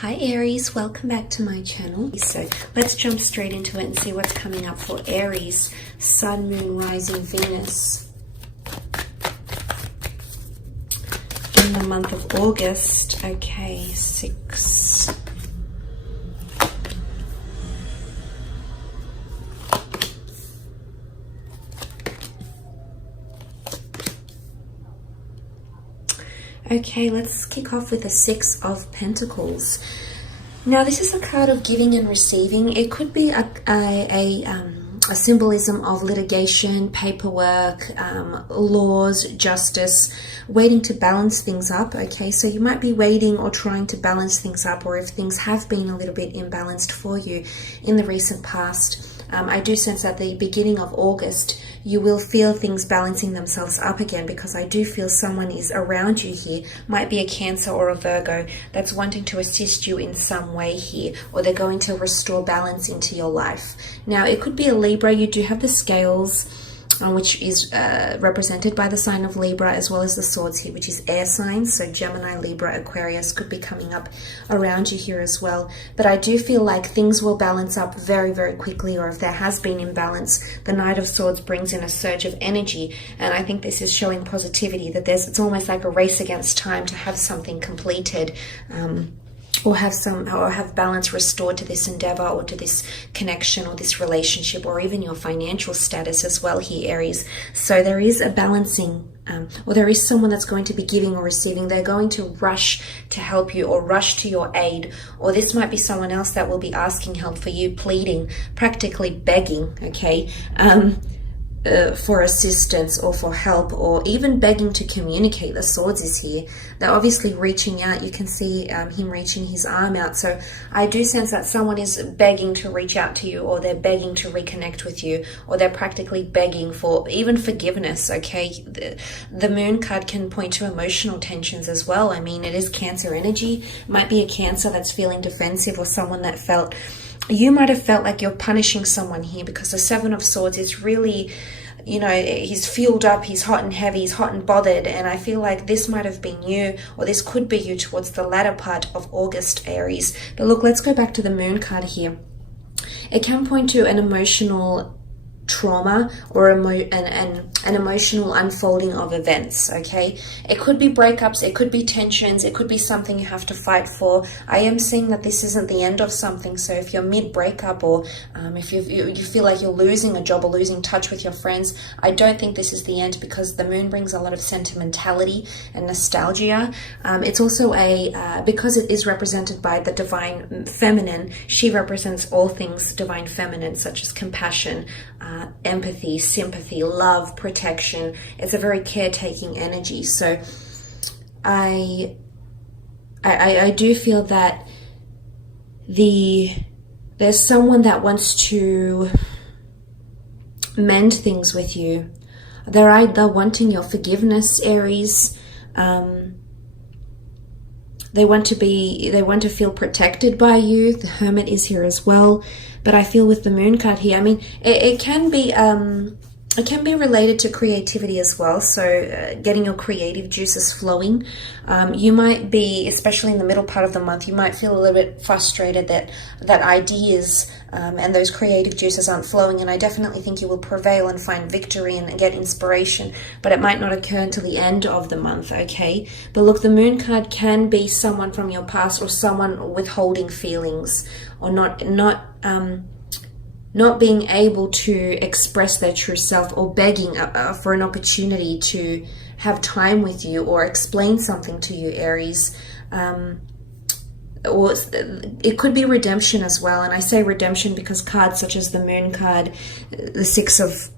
Hi Aries, welcome back to my channel. So let's jump straight into it and see what's coming up for Aries, Sun, Moon, Rising, Venus in the month of August. Okay, 6. Okay, let's kick off with the 6 of Pentacles. Now, this is a card of giving and receiving. It could be a symbolism of litigation, paperwork, laws, justice, waiting to balance things up. Okay, so you might be waiting or trying to balance things up, or if things have been a little bit imbalanced for you in the recent past. I do sense at the beginning of August, you will feel things balancing themselves up again, because I do feel someone is around you here, might be a Cancer or a Virgo, that's wanting to assist you in some way here, or they're going to restore balance into your life. Now, it could be a Libra. You do have the scales, which is represented by the sign of Libra, as well as the swords here, which is air signs. So Gemini, Libra, Aquarius could be coming up around you here as well. But I do feel like things will balance up very, very quickly, or if there has been imbalance, the Knight of Swords brings in a surge of energy. And I think this is showing positivity, that it's almost like a race against time to have something completed. Or have balance restored to this endeavor, or to this connection, or this relationship, or even your financial status as well here, Aries. So there is a balancing, or there is someone that's going to be giving or receiving. They're going to rush to help you, or rush to your aid, or this might be someone else that will be asking help for you, pleading, practically begging, okay, for assistance or for help, or even begging to communicate. The swords is here. They're obviously reaching out. You can see him reaching his arm out. So I do sense that someone is begging to reach out to you, or they're begging to reconnect with you, or they're practically begging for even forgiveness. Okay, the Moon card can point to emotional tensions as well. I mean, it is Cancer energy. It might be a Cancer that's feeling defensive, or someone that felt, you might have felt like you're punishing someone here, because the 7 of Swords is really, you know, he's fueled up, he's hot and heavy, he's hot and bothered. And I feel like this might have been you, or this could be you towards the latter part of August, Aries. But look, let's go back to the Moon card here. It can point to an emotional trauma, or an emotional unfolding of events. Okay, it could be breakups, it could be tensions, it could be something you have to fight for. I am seeing that this isn't the end of something. So if you're mid breakup, or if you feel like you're losing a job or losing touch with your friends, I don't think this is the end, because the Moon brings a lot of sentimentality and nostalgia. It's also because it is represented by the divine feminine, she represents all things divine feminine, such as compassion, empathy, sympathy, love, protection. It's a very caretaking energy. So I do feel that there's someone that wants to mend things with you. They're either wanting your forgiveness, Aries. They want to feel protected by you. The Hermit is here as well. But I feel with the Moon card here, I mean, it can be related to creativity as well. So getting your creative juices flowing. You might be, especially in the middle part of the month, you might feel a little bit frustrated that ideas and those creative juices aren't flowing. And I definitely think you will prevail and find victory and get inspiration, but it might not occur until the end of the month. Okay, but look, the Moon card can be someone from your past, or someone withholding feelings, or not being able to express their true self, or begging for an opportunity to have time with you, or explain something to you, Aries. Or it could be redemption as well. And I say redemption because cards such as the Moon card, the 6 of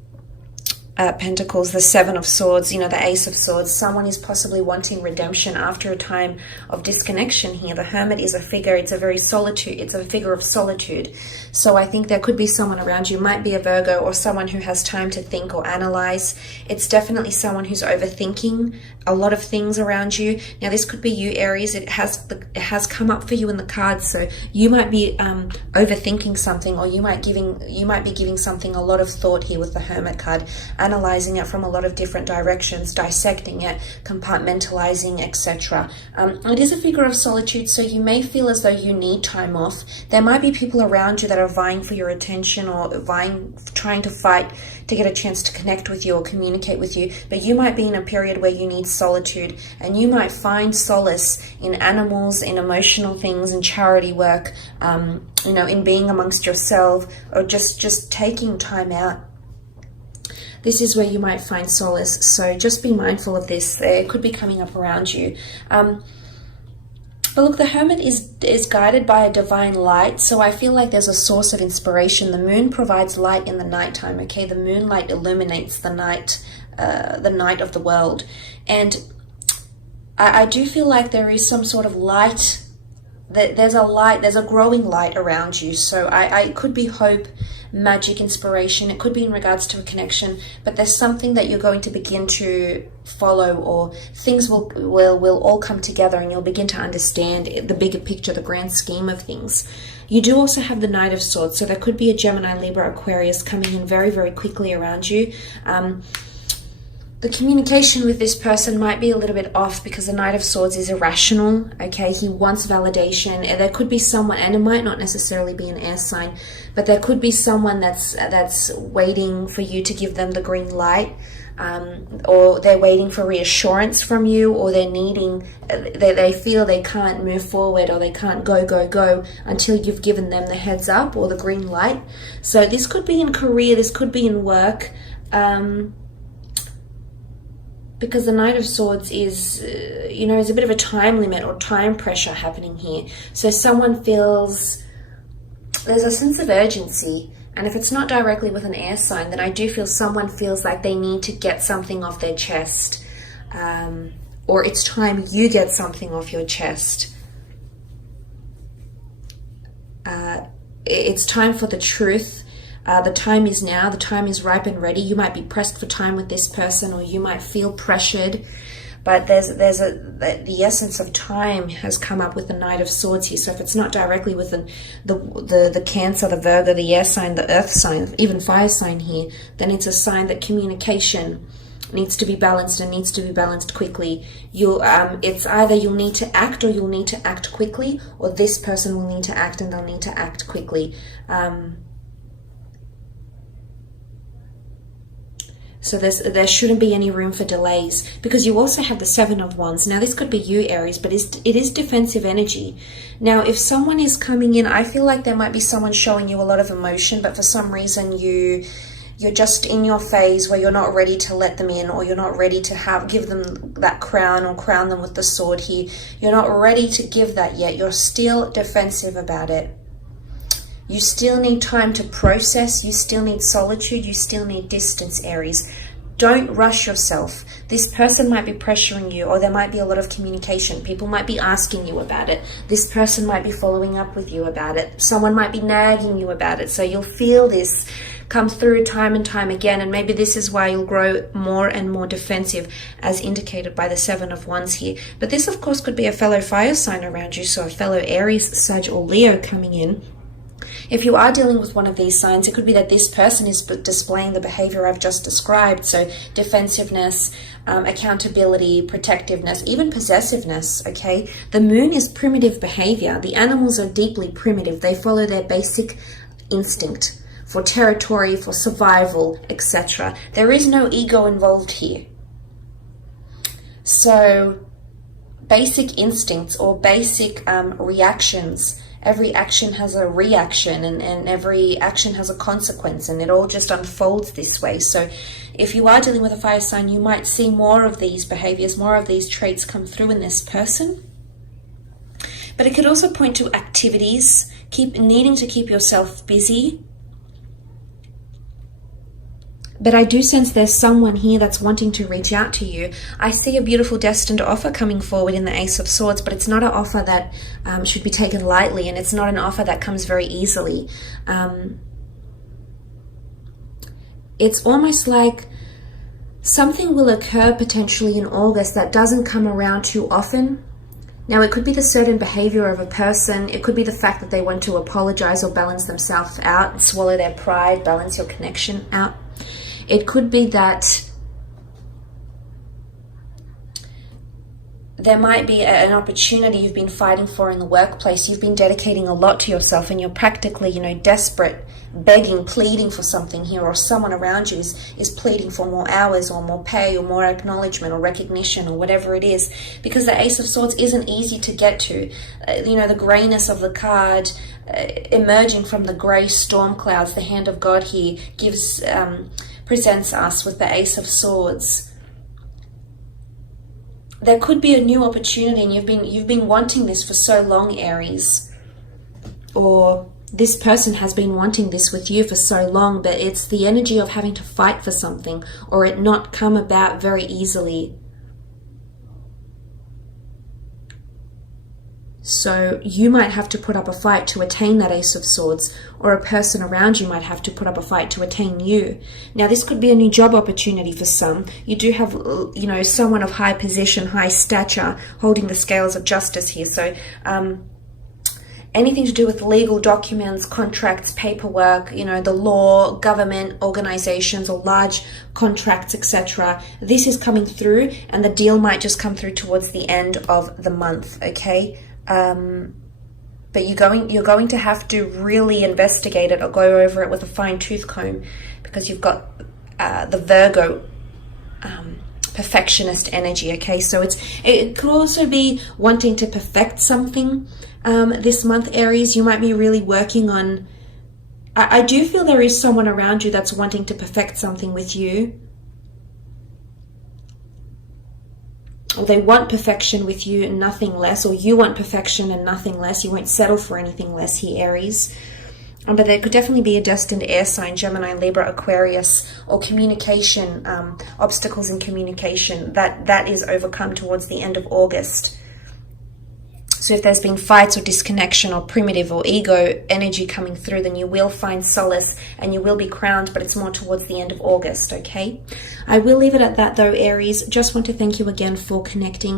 Pentacles, the 7 of Swords, you know, the Ace of Swords, someone is possibly wanting redemption after a time of disconnection here. The Hermit is a figure, it's a figure of solitude. So I think there could be someone around you, might be a Virgo, or someone who has time to think or analyze. It's definitely someone who's overthinking a lot of things around you. Now this could be you, Aries. It has come up for you in the cards, so you might be overthinking something, or you might be giving something a lot of thought here with the Hermit card, analyzing it from a lot of different directions, dissecting it, compartmentalizing, etc. It is a figure of solitude, so you may feel as though you need time off. There might be people around you that are vying for your attention, or trying to fight to get a chance to connect with you or communicate with you, but you might be in a period where you need solitude, and you might find solace in animals, in emotional things, in charity work, you know, in being amongst yourself, or just taking time out. This is where you might find solace, so just be mindful of this. It could be coming up around you. But look, the Hermit is guided by a divine light, so I feel like there's a source of inspiration. The moon provides light in the nighttime, okay? The moonlight illuminates the night of the world. And I do feel like there is some sort of light, there's a growing light around you. So it could be hope, magic, inspiration. It could be in regards to a connection, but there's something that you're going to begin to follow, or things will all come together, and you'll begin to understand the bigger picture, the grand scheme of things. You do also have the Knight of Swords, so there could be a Gemini, Libra, Aquarius coming in very, very quickly around you. The communication with this person might be a little bit off, because the Knight of Swords is irrational, okay? He wants validation. There could be someone, and it might not necessarily be an air sign, but there could be someone that's waiting for you to give them the green light, or they're waiting for reassurance from you, or they feel they can't move forward, or they can't go until you've given them the heads up or the green light. So this could be in career, this could be in work, because the Knight of Swords is, is a bit of a time limit or time pressure happening here. So someone feels there's a sense of urgency. And if it's not directly with an air sign, then I do feel someone feels like they need to get something off their chest. Or it's time you get something off your chest. It's time for the truth. The time is now. The time is ripe and ready. You might be pressed for time with this person, or you might feel pressured. But the essence of time has come up with the Knight of Swords here. So if it's not directly with the Cancer, the Virgo, the air sign, the earth sign, even fire sign here, then it's a sign that communication needs to be balanced, and needs to be balanced quickly. It's either you'll need to act, or you'll need to act quickly, or this person will need to act and they'll need to act quickly. So there shouldn't be any room for delays, because you also have the Seven of Wands. Now this could be you, Aries, but it is defensive energy. Now if someone is coming in, I feel like there might be someone showing you a lot of emotion, but for some reason you're just in your phase where you're not ready to let them in, or you're not ready to give them that crown, or crown them with the sword here. You're not ready to give that yet. You're still defensive about it. You still need time to process. You still need solitude. You still need distance, Aries. Don't rush yourself. This person might be pressuring you, or there might be a lot of communication. People might be asking you about it. This person might be following up with you about it. Someone might be nagging you about it. So you'll feel this come through time and time again, and maybe this is why you'll grow more and more defensive, as indicated by the Seven of Wands here. But this, of course, could be a fellow fire sign around you, so a fellow Aries, Sag, or Leo coming in. If you are dealing with one of these signs, it could be that this person is displaying the behavior I've just described. So defensiveness, accountability, protectiveness, even possessiveness, okay? The moon is primitive behavior. The animals are deeply primitive. They follow their basic instinct for territory, for survival, etc. There is no ego involved here. So basic instincts, or basic reactions. Every action has a reaction, and every action has a consequence, and it all just unfolds this way. So if you are dealing with a fire sign, you might see more of these behaviors, more of these traits come through in this person. But it could also point to activities, needing to keep yourself busy. But I do sense there's someone here that's wanting to reach out to you. I see a beautiful destined offer coming forward in the Ace of Swords, but it's not an offer that should be taken lightly, and it's not an offer that comes very easily. It's almost like Something will occur potentially in August that doesn't come around too often. Now, it could be the certain behavior of a person. It could be the fact that they want to apologize or balance themselves out, swallow their pride, balance your connection out. It could be that there might be an opportunity you've been fighting for in the workplace. You've been dedicating a lot to yourself and you're practically, desperate, begging, pleading for something here, or someone around you is pleading for more hours or more pay or more acknowledgement or recognition or whatever it is, because the Ace of Swords isn't easy to get to. The grayness of the card, emerging from the grey storm clouds, the hand of God here presents us with the Ace of Swords. There could be a new opportunity, and you've been wanting this for so long, Aries. Or this person has been wanting this with you for so long, but it's the energy of having to fight for something, or it not come about very easily. So you might have to put up a fight to attain that Ace of Swords, or a person around you might have to put up a fight to attain you. Now, this could be a new job opportunity for some. You do have, someone of high position, high stature, holding the scales of justice here. So anything to do with legal documents, contracts, paperwork, the law, government, organizations, or large contracts, etc. This is coming through, and the deal might just come through towards the end of the month, okay? But you're going to have to really investigate it or go over it with a fine-tooth comb, because you've got the Virgo perfectionist energy, okay? So it could also be wanting to perfect something this month, Aries. You might be really working on... I do feel there is someone around you that's wanting to perfect something with you. Or they want perfection with you and nothing less, or you want perfection and nothing less. You won't settle for anything less here, Aries. But there could definitely be a destined air sign, Gemini, Libra, Aquarius, or communication, obstacles in communication that is overcome towards the end of August. So if there's been fights or disconnection or primitive or ego energy coming through, then you will find solace and you will be crowned, but it's more towards the end of August, okay? I will leave it at that though, Aries. Just want to thank you again for connecting.